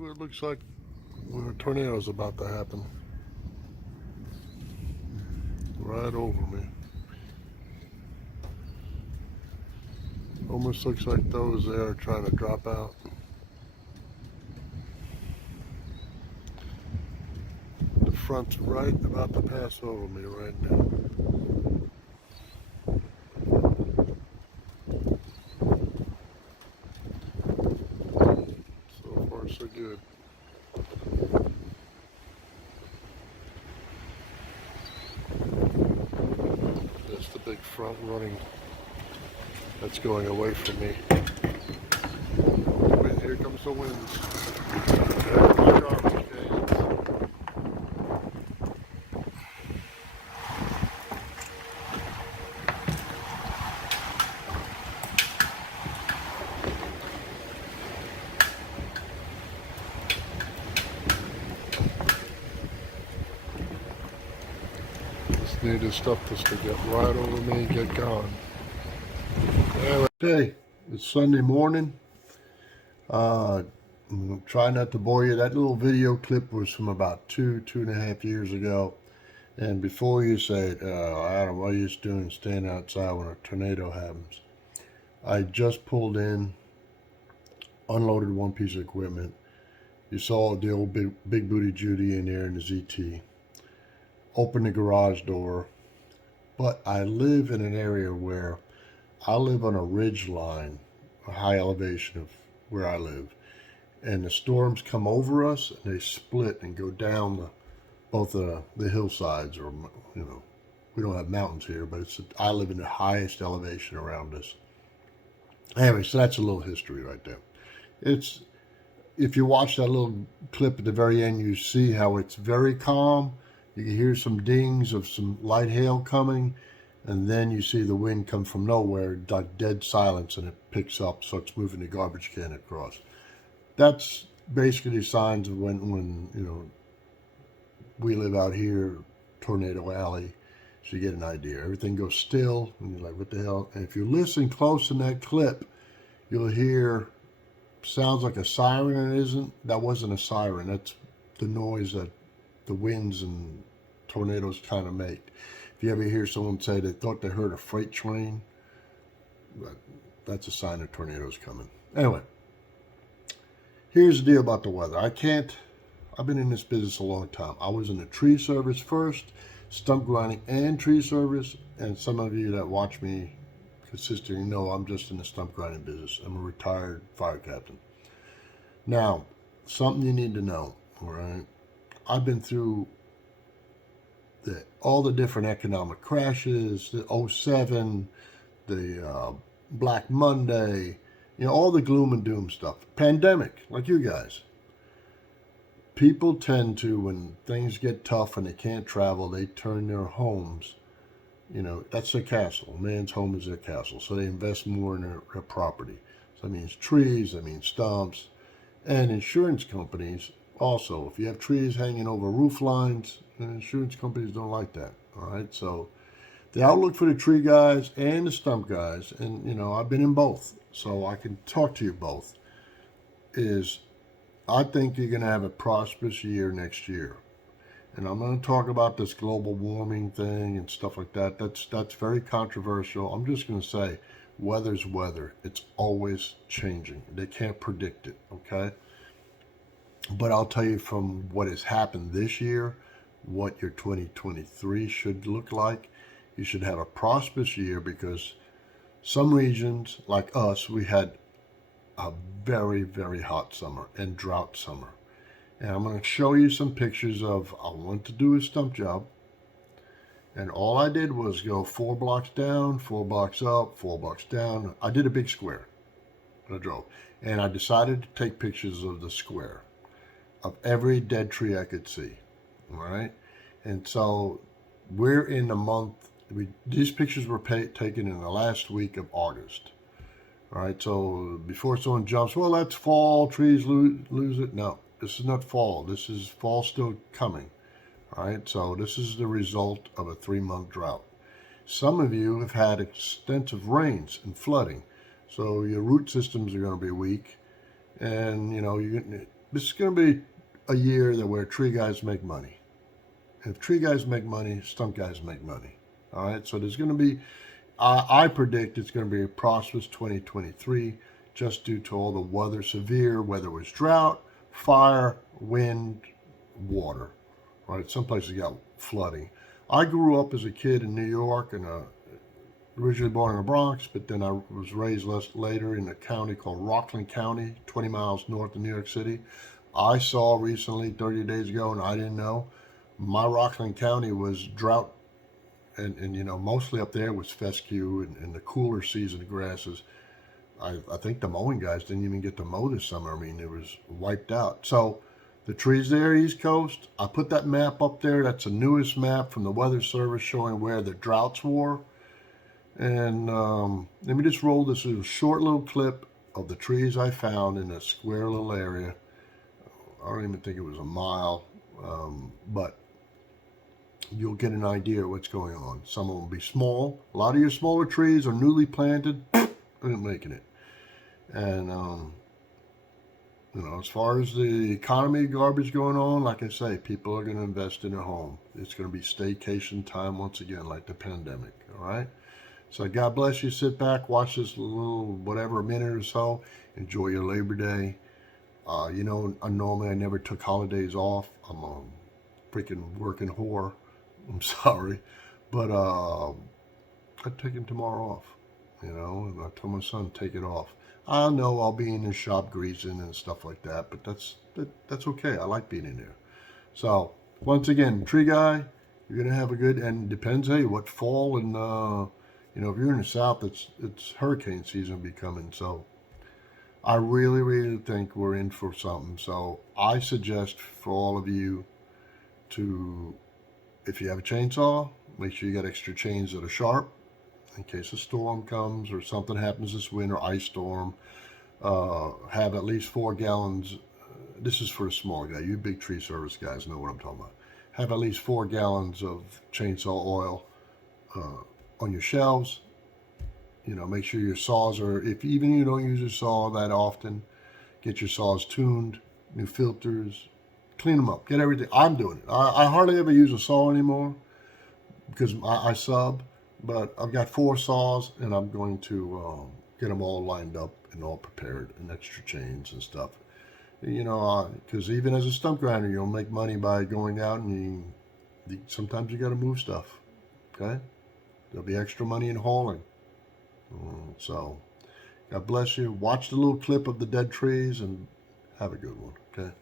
what it looks like when a tornado is about to happen. Right over me. Almost looks like those there are trying to drop out. The front's right about to pass over me right now. So far so good. That's the big front running. That's going away from me. Here comes the wind. There's the garbage cans. Just need to stop this to get right over me and get gone. Okay, it's Sunday morning. Try not to bore you. That little video clip was from about two and a half years ago. And before you say, Adam, what are you doing standing outside when a tornado happens? I just pulled in, unloaded one piece of equipment. You saw the old big booty Judy in there in the ZT. Opened the garage door. But I live in an area where I live on a ridge line, a high elevation of where I live. And the storms come over us and they split and go down both the hillsides, or, you know, we don't have mountains here, but I live in the highest elevation around us. Anyway, so that's a little history right there. If you watch that little clip at the very end, you see how it's very calm. You can hear some dings of some light hail coming, and then you see the wind come from nowhere, like dead silence, and it picks up, so it's moving the garbage can across. That's basically signs of when you know, we live out here, Tornado Alley, so you get an idea. Everything goes still, and you're like, what the hell? And if you listen close in that clip, you'll hear sounds like a siren, and it isn't. That wasn't a siren. That's the noise that the winds and tornadoes kind of make. If you ever hear someone say they thought they heard a freight train, that's a sign of tornadoes coming. Anyway, here's the deal about the weather. I've been in this business a long time. I was in the tree service first, stump grinding and tree service, and some of you that watch me consistently know I'm just in the stump grinding business. I'm a retired fire captain. Now, something you need to know, all right? I've been through all the different economic crashes, the 07, the Black Monday, you know, all the gloom and doom stuff. Pandemic, like you guys. People tend to, when things get tough and they can't travel, they turn their homes, you know, that's their castle. A man's home is their castle. So they invest more in their property. So that means trees, that means stumps, and insurance companies also. If you have trees hanging over roof lines, insurance companies don't like that. All right, so the outlook for the tree guys and the stump guys, and you know, I've been in both, so I can talk to you both, is I think you're going to have a prosperous year next year. And I'm going to talk about this global warming thing and stuff like that. That's very controversial. I'm just going to say weather's weather. It's always changing. They can't predict it, okay? But I'll tell you from what has happened this year, what your 2023 should look like. You should have a prosperous year because some regions, like us, we had a very, very hot summer and drought summer. And I'm going to show you some pictures of, I went to do a stump job, and all I did was go 4 blocks down, 4 blocks up, 4 blocks down. I did a big square. I drove. And I decided to take pictures of the square, of every dead tree I could see. All right? And so we're in the month, these pictures were taken in the last week of August. All right, so before someone jumps, well, that's fall, trees lose it. No, this is not fall. This is fall still coming. All right, so this is the result of a 3-month drought. Some of you have had extensive rains and flooding, so your root systems are going to be weak, and you know, this is going to be a year that where tree guys make money. If tree guys make money, stump guys make money. All right, so there's going to be, I predict it's going to be a prosperous 2023 just due to all the weather, severe, whether it was drought, fire, wind, water. Right, some places got flooding. I grew up as a kid in New York and originally born in the Bronx, but then I was raised later in a county called Rockland County, 20 miles north of New York City. I saw recently, 30 days ago, and I didn't know, my Rockland County was drought, and you know, mostly up there was fescue and the cooler season grasses. I think the mowing guys didn't even get to mow this summer. I mean, it was wiped out. So the trees there, East Coast, I put that map up there. That's the newest map from the Weather Service showing where the droughts were. And let me just roll this short little clip of the trees I found in a square little area. I don't even think it was a mile, but you'll get an idea of what's going on. Some of them will be small. A lot of your smaller trees are newly planted, ain't making it. And you know, as far as the economy garbage going on, like I say, people are going to invest in their home. It's going to be staycation time once again, like the pandemic. All right. So God bless you. Sit back, watch this little whatever, a minute or so. Enjoy your Labor Day. You know, normally I never took holidays off. I'm a freaking working whore. I'm sorry, but I'm taking tomorrow off. You know, and I told my son take it off. I know I'll be in the shop greasing and stuff like that, but that's okay. I like being in there. So once again, tree guy, you're gonna have a good, and depends, hey, what fall and you know, if you're in the South, it's hurricane season will be coming. So I really, really think we're in for something. So I suggest for all of you to, if you have a chainsaw, make sure you got extra chains that are sharp in case a storm comes or something happens this winter, ice storm. Have at least 4 gallons. This is for a small guy. You big tree service guys know what I'm talking about. Have at least 4 gallons of chainsaw oil on your shelves. You know, make sure your saws are, if even you don't use a saw that often, get your saws tuned, new filters, clean them up, get everything. I'm doing it. I hardly ever use a saw anymore because I sub, but I've got 4 saws and I'm going to get them all lined up and all prepared and extra chains and stuff. You know, because even as a stump grinder, you'll make money by going out and sometimes you got to move stuff. Okay, there'll be extra money in hauling. So, God bless you. Watch the little clip of the dead trees and have a good one. Okay.